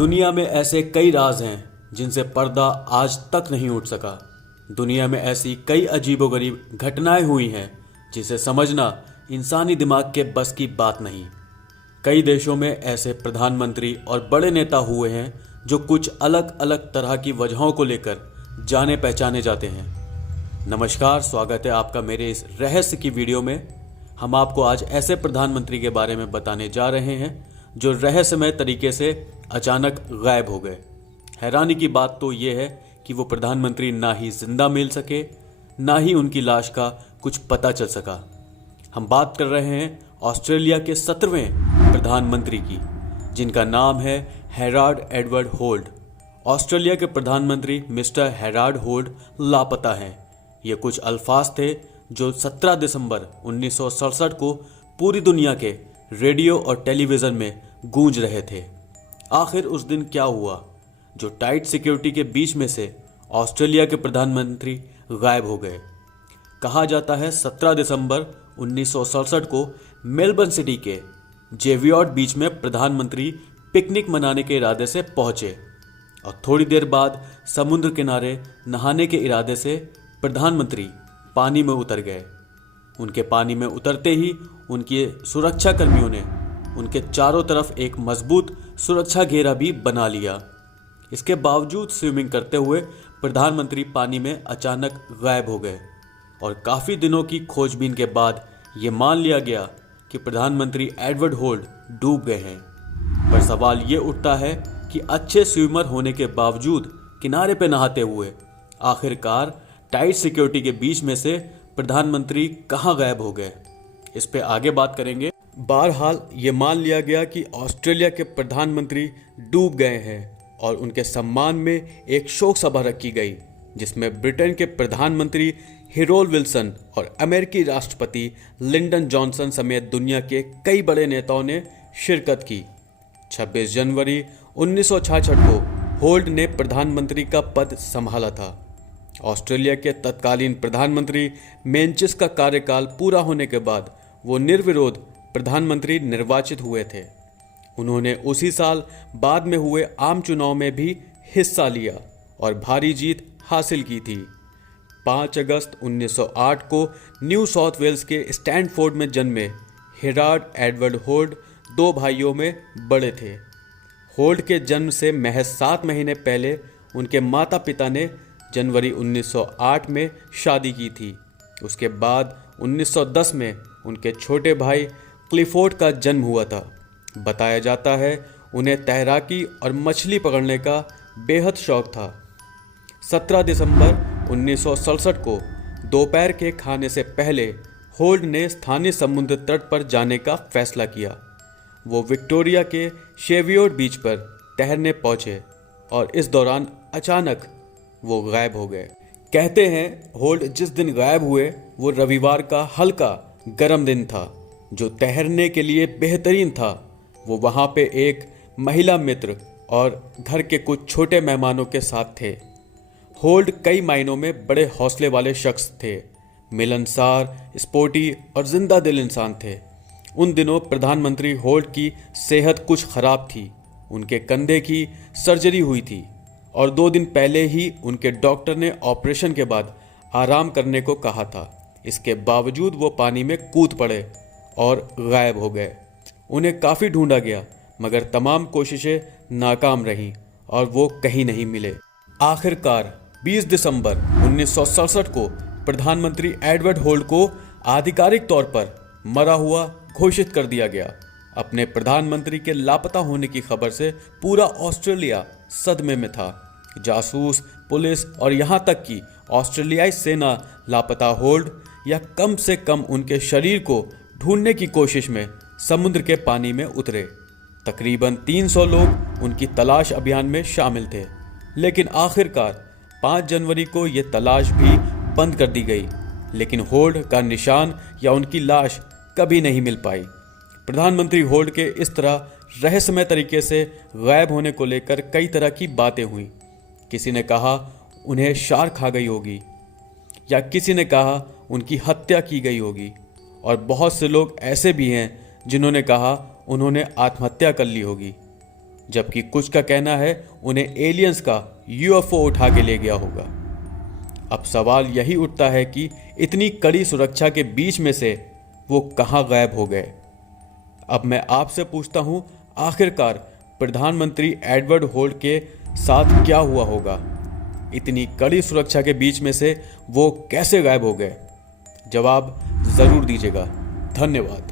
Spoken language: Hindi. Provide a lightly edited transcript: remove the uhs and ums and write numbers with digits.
दुनिया में ऐसे कई राज हैं जिनसे पर्दा आज तक नहीं उठ सका। दुनिया में ऐसी कई अजीबोगरीब घटनाएं हुई हैं जिसे समझना इंसानी दिमाग के बस की बात नहीं। कई देशों में ऐसे प्रधानमंत्री और बड़े नेता हुए हैं जो कुछ अलग अलग तरह की वजहों को लेकर जाने पहचाने जाते हैं। नमस्कार, स्वागत है आपका मेरे इस रहस्य की वीडियो में। हम आपको आज ऐसे प्रधानमंत्री के बारे में बताने जा रहे हैं जो रहस्यमय तरीके से अचानक गायब हो गए। हैरानी की बात तो यह है कि वो प्रधानमंत्री ना ही जिंदा मिल सके, ना ही उनकी लाश का कुछ पता चल सका। हम बात कर रहे हैं ऑस्ट्रेलिया के 17वें प्रधानमंत्री की, जिनका नाम है हेराल्ड एडवर्ड होल्ड। ऑस्ट्रेलिया के प्रधानमंत्री मिस्टर हेराल्ड होल्ड लापता हैं। ये कुछ अल्फाज थे जो 17 दिसंबर 1967 को पूरी दुनिया के रेडियो और टेलीविज़न में गूंज रहे थे। आखिर उस दिन क्या हुआ जो टाइट सिक्योरिटी के बीच में से ऑस्ट्रेलिया के प्रधानमंत्री गायब हो गए। कहा जाता है 17 दिसंबर 1967 को मेलबर्न सिटी के जेवियर्ड बीच में प्रधानमंत्री पिकनिक मनाने के इरादे से पहुंचे और थोड़ी देर बाद समुद्र किनारे नहाने के इरादे से प्रधानमंत्री पानी में उतर गए। उनके पानी में उतरते ही उनके सुरक्षा कर्मियों ने उनके चारों तरफ एक मजबूत सुरक्षा घेरा भी बना लिया। इसके बावजूद स्विमिंग करते हुए प्रधानमंत्री पानी में अचानक गायब हो गए और काफ़ी दिनों की खोजबीन के बाद ये मान लिया गया कि प्रधानमंत्री एडवर्ड होल्ड डूब गए हैं। पर सवाल ये उठता है कि अच्छे स्विमर होने के बावजूद किनारे पे नहाते हुए आखिरकार टाइट सिक्योरिटी के बीच में से प्रधानमंत्री कहाँ गायब हो गए। इस पे आगे बात करेंगे। बहरहाल ये मान लिया गया कि ऑस्ट्रेलिया के प्रधानमंत्री डूब गए हैं और उनके सम्मान में एक शोक सभा रखी गई, जिसमें ब्रिटेन के प्रधानमंत्री हेरोल्ड विल्सन और अमेरिकी राष्ट्रपति लिंडन जॉनसन समेत दुनिया के कई बड़े नेताओं ने शिरकत की। 26 जनवरी 1966 को होल्ड ने प्रधानमंत्री का पद संभाला था। ऑस्ट्रेलिया के तत्कालीन प्रधानमंत्री मेंचिस का कार्यकाल पूरा होने के बाद वो निर्विरोध प्रधानमंत्री निर्वाचित हुए थे। उन्होंने उसी साल बाद में हुए आम चुनाव में भी हिस्सा लिया और भारी जीत हासिल की थी। 5 अगस्त 1908 को न्यू साउथ वेल्स के स्टैनफोर्ड में जन्मे हेराल्ड एडवर्ड होल्ड 2 भाइयों में बड़े थे। होल्ड के जन्म से महज 7 महीने पहले उनके माता पिता ने जनवरी 1908 में शादी की थी। उसके बाद 1910 में उनके छोटे भाई क्लिफोर्ड का जन्म हुआ था। बताया जाता है उन्हें तैराकी और मछली पकड़ने का बेहद शौक था। 17 दिसंबर 1967 को दोपहर के खाने से पहले होल्ड ने स्थानीय समुद्र तट पर जाने का फैसला किया। वो विक्टोरिया के शेवियर्ड बीच पर तैरने पहुंचे और इस दौरान अचानक वो गायब हो गए। कहते हैं होल्ड जिस दिन गायब हुए वो रविवार का हल्का गर्म दिन था जो तैरने के लिए बेहतरीन था। वो वहाँ पे एक महिला मित्र और घर के कुछ छोटे मेहमानों के साथ थे। होल्ड कई मायनों में बड़े हौसले वाले शख्स थे, मिलनसार, स्पोर्टी और जिंदा दिल इंसान थे। उन दिनों प्रधानमंत्री होल्ड की सेहत कुछ खराब थी। उनके कंधे की सर्जरी हुई थी और 2 दिन पहले ही उनके डॉक्टर ने ऑपरेशन के बाद आराम करने को कहा था। इसके बावजूद वो पानी में कूद पड़े और गायब हो गए। उन्हें काफ़ी ढूंढा गया मगर तमाम कोशिशें नाकाम रहीं और वो कहीं नहीं मिले। आखिरकार 20 दिसंबर 1967 को प्रधानमंत्री एडवर्ड होल्ड को आधिकारिक तौर पर मरा हुआ घोषित कर दिया गया। अपने प्रधानमंत्री के लापता होने की खबर से पूरा ऑस्ट्रेलिया सदमे में था। जासूस, पुलिस और यहाँ तक कि ऑस्ट्रेलियाई सेना लापता होल्ड या कम से कम उनके शरीर को ढूंढने की कोशिश में समुद्र के पानी में उतरे। तकरीबन 300 लोग उनकी तलाश अभियान में शामिल थे, लेकिन आखिरकार 5 जनवरी को ये तलाश भी बंद कर दी गई। लेकिन होल्ड का निशान या उनकी लाश कभी नहीं मिल पाई। प्रधानमंत्री होल्ड के इस तरह रहस्यमय तरीके से गायब होने को लेकर कई तरह की बातें हुई। किसी ने कहा उन्हें शार्क खा गई होगी, या किसी ने कहा उनकी हत्या की गई होगी, और बहुत से लोग ऐसे भी हैं जिन्होंने कहा उन्होंने आत्महत्या कर ली होगी। जबकि कुछ का कहना है उन्हें एलियंस का यूएफओ उठा के ले गया होगा। अब सवाल यही उठता है कि इतनी कड़ी सुरक्षा के बीच में से वो कहां गायब हो गए। अब मैं आपसे पूछता हूं, आखिरकार प्रधानमंत्री एडवर्ड होल्ट के साथ क्या हुआ होगा? इतनी कड़ी सुरक्षा के बीच में से वो कैसे गायब हो गए? जवाब जरूर दीजिएगा। धन्यवाद।